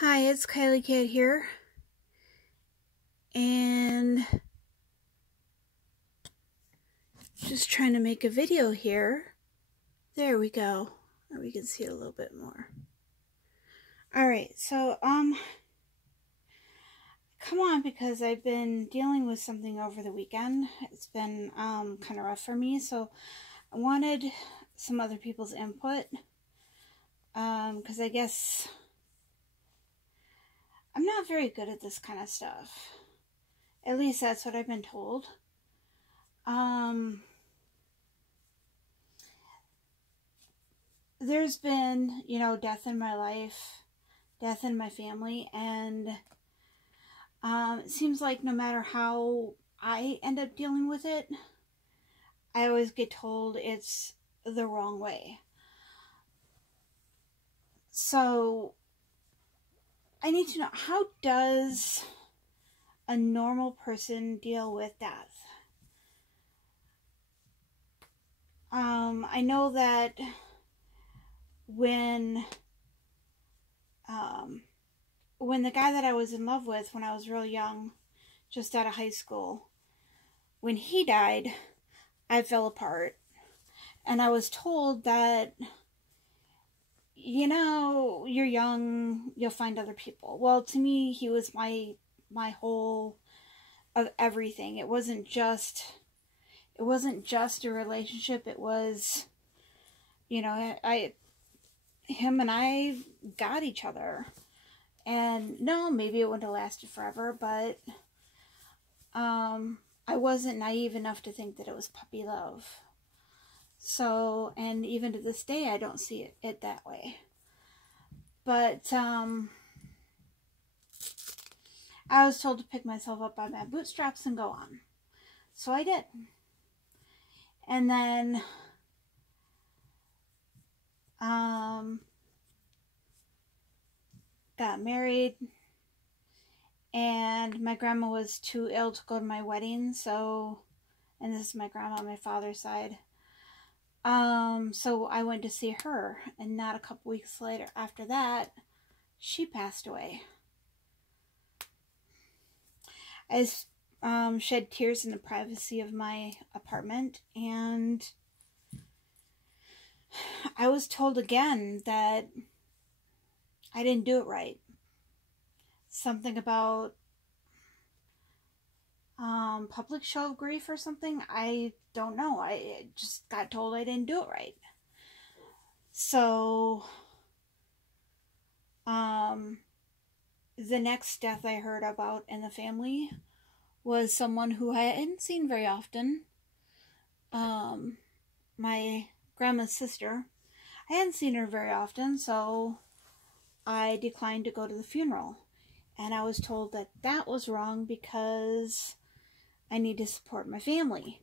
Hi, it's Kylie Kid here, and just trying to make a video here. There we go. Or we can see it a little bit more. Alright, so, come on, because I've been dealing with something over the weekend. It's been, kind of rough for me, so I wanted some other people's input, because I guess I'm not very good at this kind of stuff. At least that's what I've been told. There's been, death in my life, death in my family, and it seems like no matter how I end up dealing with it, I always get told it's the wrong way. So I need to know, how does a normal person deal with death? I know that when the guy that I was in love with when I was real young, just out of high school, when he died, I fell apart. And I was told that, you're young, you'll find other people. Well, to me, he was my whole of everything. It wasn't just a relationship. It was, him and I got each other. And no, maybe it wouldn't have lasted forever, but I wasn't naive enough to think that it was puppy love. So, and even to this day, I don't see it that way. But I was told to pick myself up by my bootstraps and go on. So I did. And then got married, and my grandma was too ill to go to my wedding, so, and this is my grandma on my father's side, so I went to see her, and not a couple weeks later after that, she passed away. I shed tears in the privacy of my apartment, and I was told again that I didn't do it right. Something about public show of grief or something. I don't know. I just got told I didn't do it right. So, the next death I heard about in the family was someone who I hadn't seen very often. My grandma's sister. I hadn't seen her very often, so I declined to go to the funeral. And I was told that that was wrong because I need to support my family.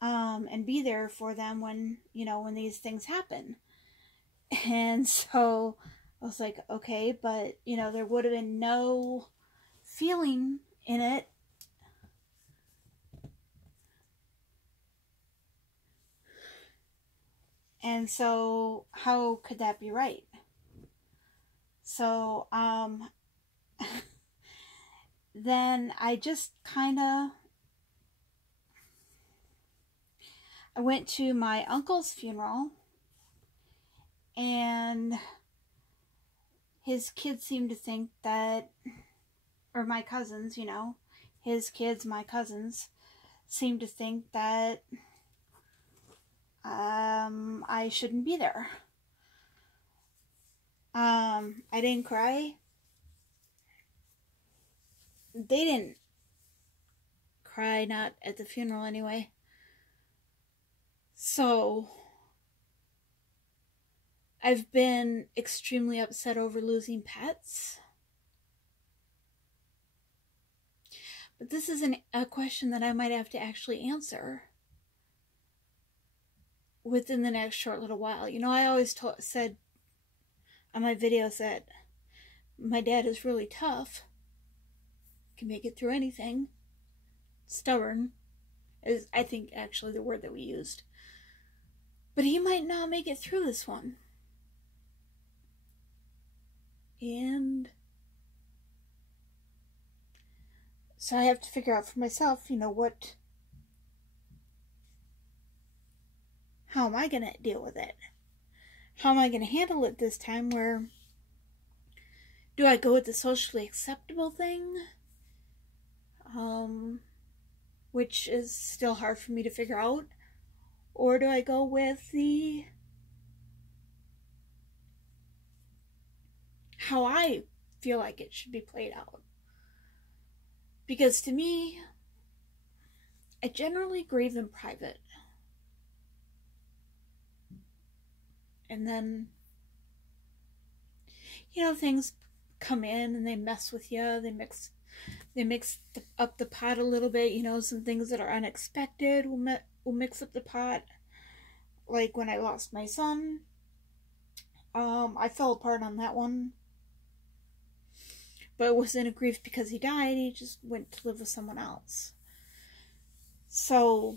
And be there for them when, when these things happen. And so I was like, okay, but, there would have been no feeling in it. And so how could that be right? So, then I just I went to my uncle's funeral, and his kids seemed to think that, or my cousins, his kids, my cousins, seemed to think that I shouldn't be there. I didn't cry. They didn't cry, not at the funeral anyway. So, I've been extremely upset over losing pets. But this is a question that I might have to actually answer within the next short little while. I always said on my videos that my dad is really tough. Can make it through anything. Stubborn is, I think, actually the word that we used. But he might not make it through this one. And So I have to figure out for myself, how am I going to deal with it? How am I going to handle it this time? Where do I go with the socially acceptable thing? Which is still hard for me to figure out. Or do I go with the how I feel like it should be played out? Because to me, I generally grieve in private. And then, things come in and they mess with you. They mix up the pot a little bit. Some things that are unexpected will mix up the pot. Like when I lost my son, I fell apart on that one. But it wasn't a grief because he died. He just went to live with someone else. So,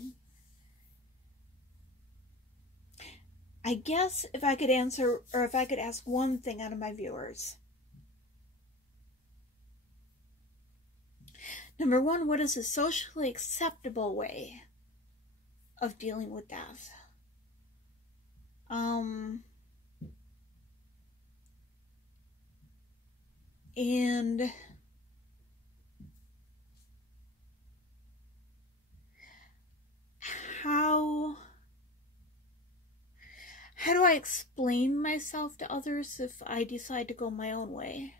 I guess if I could answer, or if I could ask one thing out of my viewers. Number one, what is a socially acceptable way of dealing with death? And how do I explain myself to others if I decide to go my own way?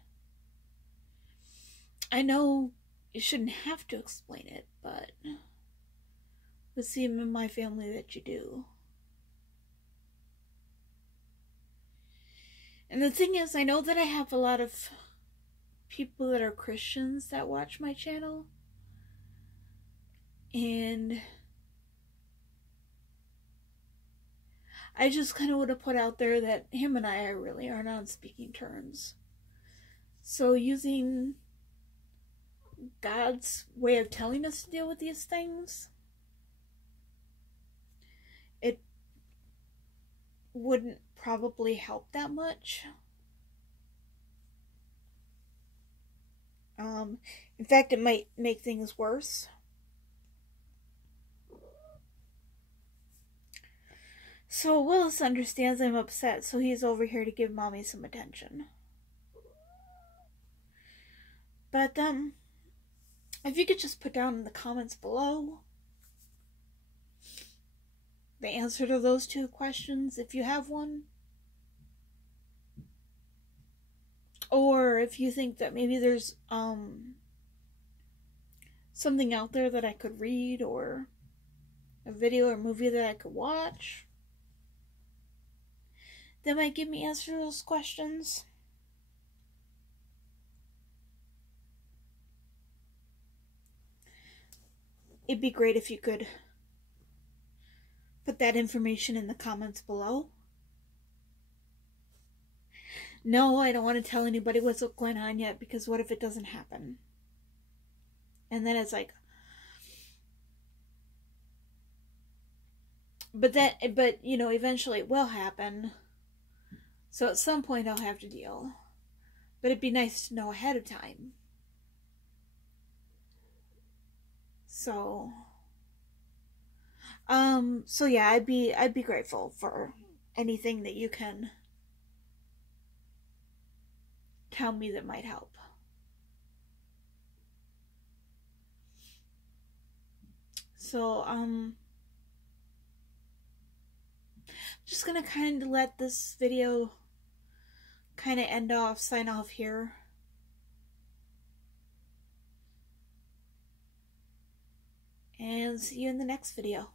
I know you shouldn't have to explain it, but it seems in my family that you do. And the thing is, I know that I have a lot of people that are Christians that watch my channel. And I just kind of want to put out there that him and I really aren't on speaking terms. So using God's way of telling us to deal with these things, it wouldn't probably help that much. In fact, it might make things worse. So Willis understands I'm upset, so he's over here to give Mommy some attention. But, if you could just put down in the comments below the answer to those two questions, if you have one. Or if you think that maybe there's, something out there that I could read, or a video or movie that I could watch that might give me answers to those questions. It'd be great if you could put that information in the comments below. No, I don't want to tell anybody what's going on yet, because what if it doesn't happen? And then it's like, but eventually it will happen. So at some point I'll have to deal. But it'd be nice to know ahead of time. So yeah, I'd be grateful for anything that you can tell me that might help. So just gonna kind of let this video kind of sign off here. And see you in the next video.